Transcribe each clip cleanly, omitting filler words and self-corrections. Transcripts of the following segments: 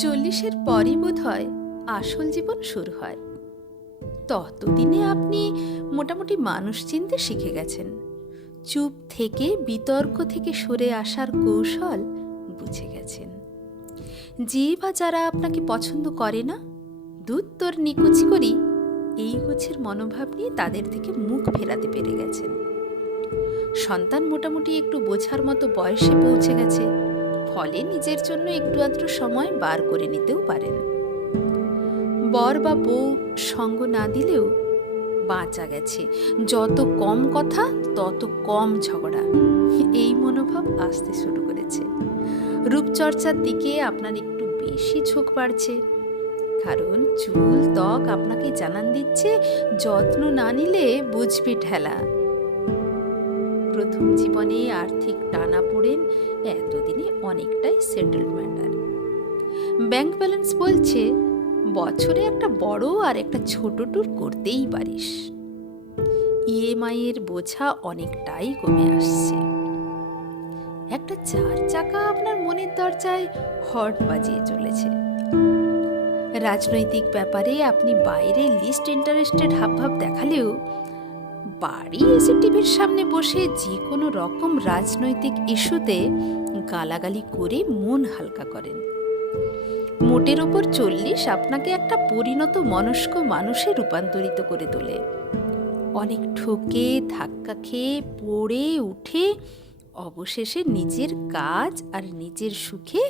40-এর পরই বোধহয় আসল জীবন শুরু হয়। ততদিনে আপনি মোটামুটি মানুষ চিনতে শিখে গেছেন। চুপ থেকে বিতর্ক থেকে সরে আসার কৌশল বুঝে গেছেন। যে বা যারা আপনাকে পছন্দ করে না, দুধ তোর নিকুচি করি এই গোছের মনোভাব নিয়ে তাদের থেকে মুখ ফেরাতে পেরে গেছেন। সন্তান মোটামুটি একটু বোঝার মতো বয়সে পৌঁছে গেছে, ফলে নিজের জন্য একটু আধটু সময় বার করে নিতেও পারেন। বর বা বউ সঙ্গ না দিলেও বাঁচা গেছে, যত কম কথা তত কম ঝগড়া, এই মনোভাব আসতে শুরু করেছে। রূপচর্চার দিকে আপনার একটু বেশি ঝোঁক বাড়ছে, কারণ চুল ত্বক আপনাকে জানান দিচ্ছে যত্ন না নিলে বুঝবি ঠেলা। প্রথম জীবনে আর্থিক টানাপোড়েন এতদিনে অনেকটাই সেটেলড ম্যাটার। ব্যাংক ব্যালেন্স বলছে বছরে একটা বড় আর একটা ছোট ট্যুর করতেই পারিস। ইএমআই এর বোঝা অনেকটাই কমে আসছে। একটা 4 চাকা আপনার মনের দরজায় হর্ন বাজিয়ে চলেছে। রাজনৈতিক ব্যাপারে আপনি বাইরে লিস্ট ইন্টারেস্টেড হাবভাব দেখালেও বাড়ি এসে টিভির সামনে বসে যে কোনো রকম রাজনৈতিক ইস্যুতে গালাগালি করে মন হালকা করেন। মোটের ওপর 40 আপনাকে একটা পরিণত মনস্ক মানুষে রূপান্তরিত করে তোলে। অনেক ঠকে ধাক্কা খেয়ে পড়ে উঠে অবশেষে নিজের কাজ আর নিজের সুখে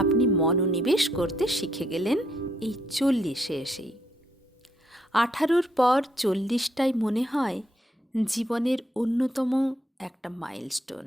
আপনি মনোনিবেশ করতে শিখে গেলেন এই 40-এ এসেই। 18-র পর 40টাই মনে হয় জীবনের অন্যতম একটা মাইলস্টোন।